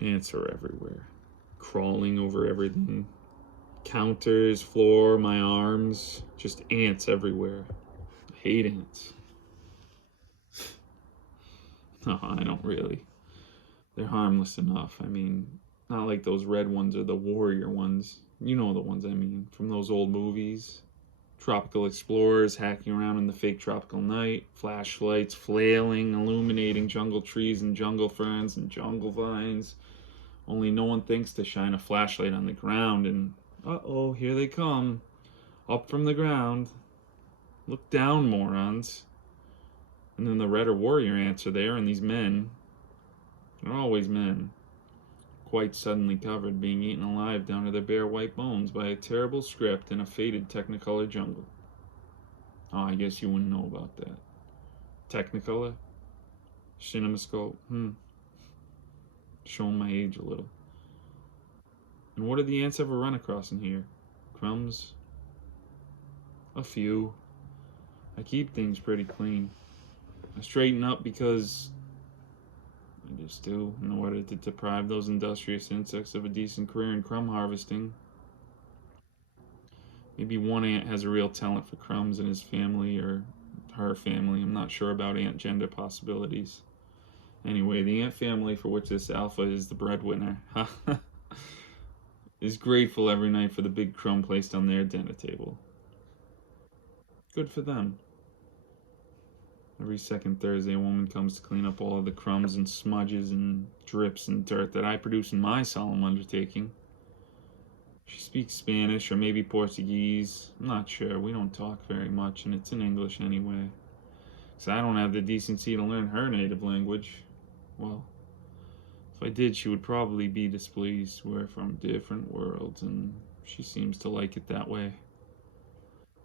Ants are everywhere, crawling over everything. Counters, floor, my arms, just ants everywhere. I hate ants. No, I don't really. They're harmless enough. I mean, not like those red ones or the warrior ones. You know the ones I mean, from those old movies. Tropical explorers hacking around in the fake tropical night, flashlights flailing, illuminating jungle trees and jungle ferns and jungle vines. Only no one thinks to shine a flashlight on the ground and, uh-oh, here they come. Up from the ground. Look down, morons. And then the red or warrior ants are there, and these men, they're always men, quite suddenly covered, being eaten alive down to their bare white bones by a terrible script in a faded Technicolor jungle. Oh, I guess you wouldn't know about that. Technicolor? Cinemascope? Showing my age a little. And what do the ants ever run across in here? Crumbs? A few. I keep things pretty clean. I straighten up because I just do, in order to deprive those industrious insects of a decent career in crumb harvesting. Maybe one ant has a real talent for crumbs in his family or her family. I'm not sure about ant gender possibilities. Anyway, the ant family for which this alpha is the breadwinner is grateful every night for the big crumb placed on their dinner table. Good for them. Every second Thursday, a woman comes to clean up all of the crumbs and smudges and drips and dirt that I produce in my solemn undertaking. She speaks Spanish or maybe Portuguese. I'm not sure. We don't talk very much, and it's in English anyway. Because I don't have the decency to learn her native language. Well, if I did, she would probably be displeased. We're from different worlds, and she seems to like it that way.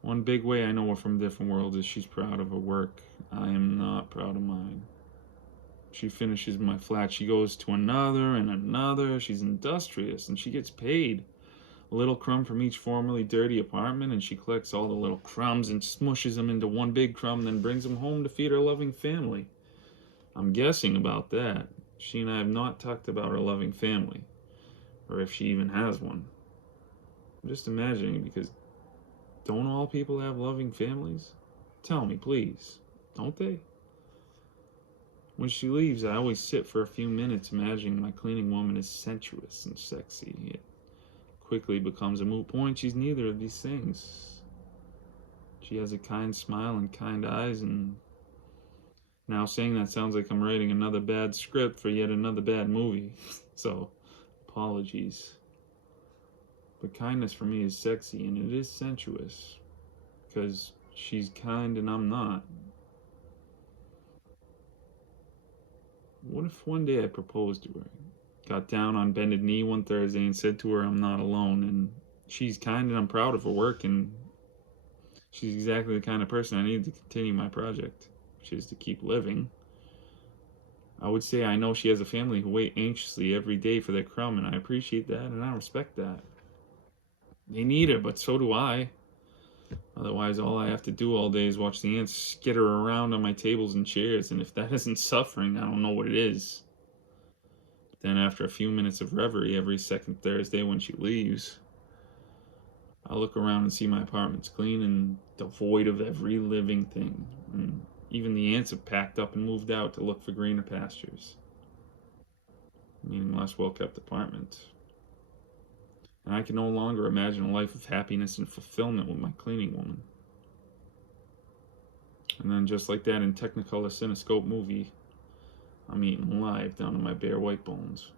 One big way I know we're from different worlds is she's proud of her work. I am not proud of mine. She finishes my flat. She goes to another and another. She's industrious, and she gets paid. A little crumb from each formerly dirty apartment, and she collects all the little crumbs and smushes them into one big crumb, then brings them home to feed her loving family. I'm guessing about that. She and I have not talked about her loving family, or if she even has one. I'm just imagining, because don't all people have loving families? Tell me, please. Don't they? When she leaves, I always sit for a few minutes imagining my cleaning woman is sensuous and sexy. It quickly becomes a moot point. She's neither of these things. She has a kind smile and kind eyes, and now saying that sounds like I'm writing another bad script for yet another bad movie. So, apologies. But kindness for me is sexy, and it is sensuous. Because she's kind and I'm not. What if one day I proposed to her? Got down on bended knee one Thursday and said to her I'm not alone, and she's kind and I'm proud of her work, and she's exactly the kind of person I need to continue my project, which is to keep living. I would say I know she has a family who wait anxiously every day for their crumb, and I appreciate that and I respect that. They need her, but so do I. Otherwise, all I have to do all day is watch the ants skitter around on my tables and chairs, and if that isn't suffering, I don't know what it is. Then, after a few minutes of reverie every second Thursday when she leaves, I look around and see my apartment's clean and devoid of every living thing. And even the ants have packed up and moved out to look for greener pastures, meaning less well kept apartments. And I can no longer imagine a life of happiness and fulfillment with my cleaning woman. And then, just like that in Technicolor Cinescope movie, I'm eaten alive down to my bare white bones.